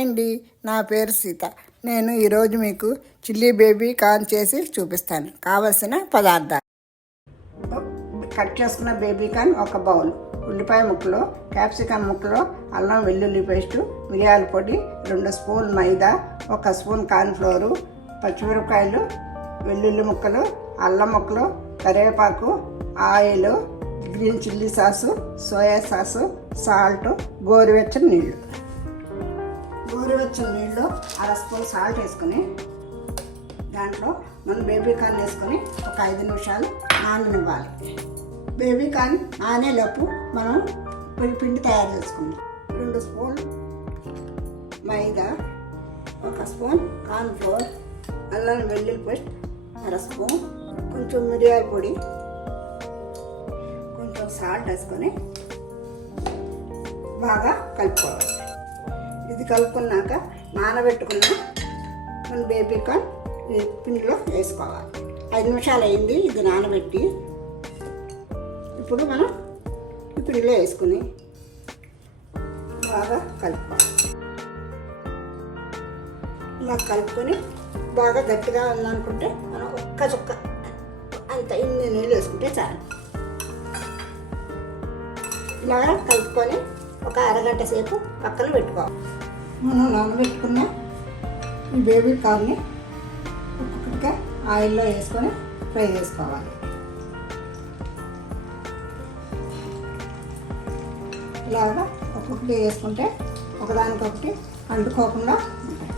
Hi అండి, నా పేరు సీత. నేను ఈరోజు మీకు చిల్లీ బేబీ కార్న్ చేసి చూపిస్తాను. కావలసిన పదార్థాలు: కట్ చేసుకున్న బేబీ కార్న్ ఒక బౌల్, ఉల్లిపాయ ముక్కలు, క్యాప్సికమ్ ముక్కలు, అల్లం వెల్లుల్లి పేస్టు, మిరియాల పొడి, 2 స్పూన్ మైదా, 1 స్పూన్ కార్న్ ఫ్లోరు, పచ్చిమిరపకాయలు, వెల్లుల్లి ముక్కలు, అల్లం ముక్కలు, కరివేపాకు, oil, green chilli sauce, soya sauce, salt, గోరువెచ్చని నీళ్ళు. గోరువెచ్చని నీళ్ళు 1/2 స్పూన్ సాల్ట్ వేసుకొని దాంట్లో మనం బేబీ కార్న్ వేసుకొని ఒక 5 నిమిషాలు నాననివ్వాలి. బేబీ కార్న్ నానేలోపు మనం పిండి తయారు చేసుకుందాం. 2 స్పూన్ మైదా, 1 స్పూన్ కార్న్ ఫ్లోర్, అల్లం వెల్లుల్లి పేస్ట్ 1/2 స్పూన్, కొంచెం మిరియాల పొడి, కొంచెం సాల్ట్ వేసుకొని బాగా కలుపుకోవాలి. ఇది కలుపుకున్నాక నానబెట్టుకున్న మన బేబీ కార్న్ పిండిలో వేసుకోవాలి. 5 నిమిషాలు అయింది ఇది నానబెట్టి. ఇప్పుడు మనం ఈ పిండిలో వేసుకుని బాగా కలుపుకోవాలి. ఇలా కలుపుకొని బాగా గట్టిగా ఉందనుకుంటే మనం ఒక్క చుక్క అంత ఇన్ని నీళ్ళు వేసుకుంటే చాలు. ఇలాగా కలుపుకొని ఒక అరగంట సేపు పక్కన పెట్టుకోవాలి. మనం నానబెట్టుకున్న ఈ బేబీ కార్న్ని ఒక్కొక్కటిగా ఆయిల్లో వేసుకొని ఫ్రై చేసుకోవాలి. ఇలాగా ఒక్కొక్కటి వేసుకుంటే ఒకదానికొకటి అంటుకోకుండా ఉంటాయి.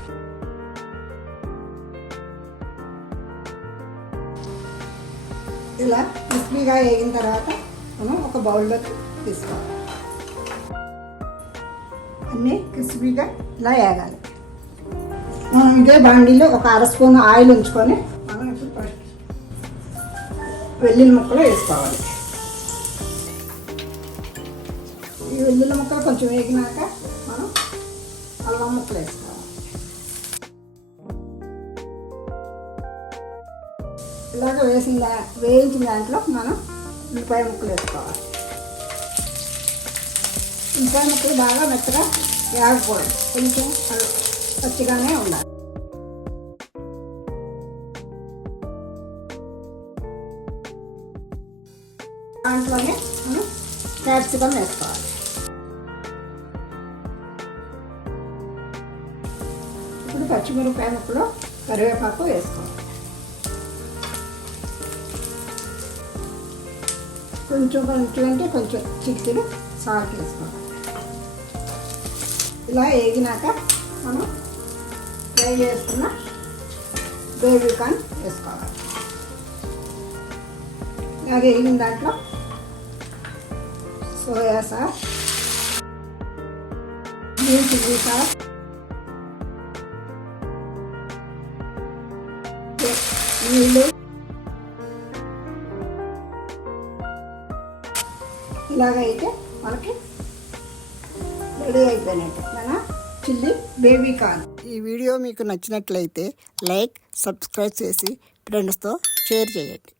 ఇలా క్రిస్పీగా వేగిన తర్వాత మనం ఒక బౌల్లోకి తీసుకోవాలి. అన్నీ క్రిస్పీగా ఇలా వేగాలి. మనం ఇదే బాండీలో ఒక 1/2 స్పూన్ ఆయిల్ ఉంచుకొని మనం ఇప్పుడు ఫస్ట్ వెల్లుల్లి ముక్కలు వేసుకోవాలి. ఈ వెల్లుల్లి ముక్కలు కొంచెం వేగినాక మనం అల్లం ముక్కలు వేసుకోవాలి. ఇలాగ వేయించిన దాంట్లో మనం ఉల్లిపాయ ముక్కలు వేసుకోవాలి. ఉల్లిపాయ ముక్కలు బాగా మెత్తగా వేగకూడదు, కొంచెం పచ్చిగానే ఉండాలి. దాంట్లోనే మనం క్యాప్సికమ్ వేసుకోవాలి. ఇప్పుడు పచ్చిమిరపకాయ ముక్కలు, కరివేపాకు వేసుకోవాలి. కొంచెం అంటే కొంచెం చికెన్ సాల్ట్ వేసుకోవాలి. ఇలా వేగినాక మనం ఫ్రై చేసుకున్న బేబీ కార్న్ వేసుకోవాలి. అది వేగిన దాంట్లో soya sauce, green chilli sauce, నీళ్ళు, ఇలాగైతే మనకి రెడీ అయిపోయినట్టు మన చిల్లీ బేబీ కార్న్. ఈ వీడియో మీకు నచ్చినట్లయితే లైక్, సబ్స్క్రైబ్ చేసి ఫ్రెండ్స్తో షేర్ చేయండి.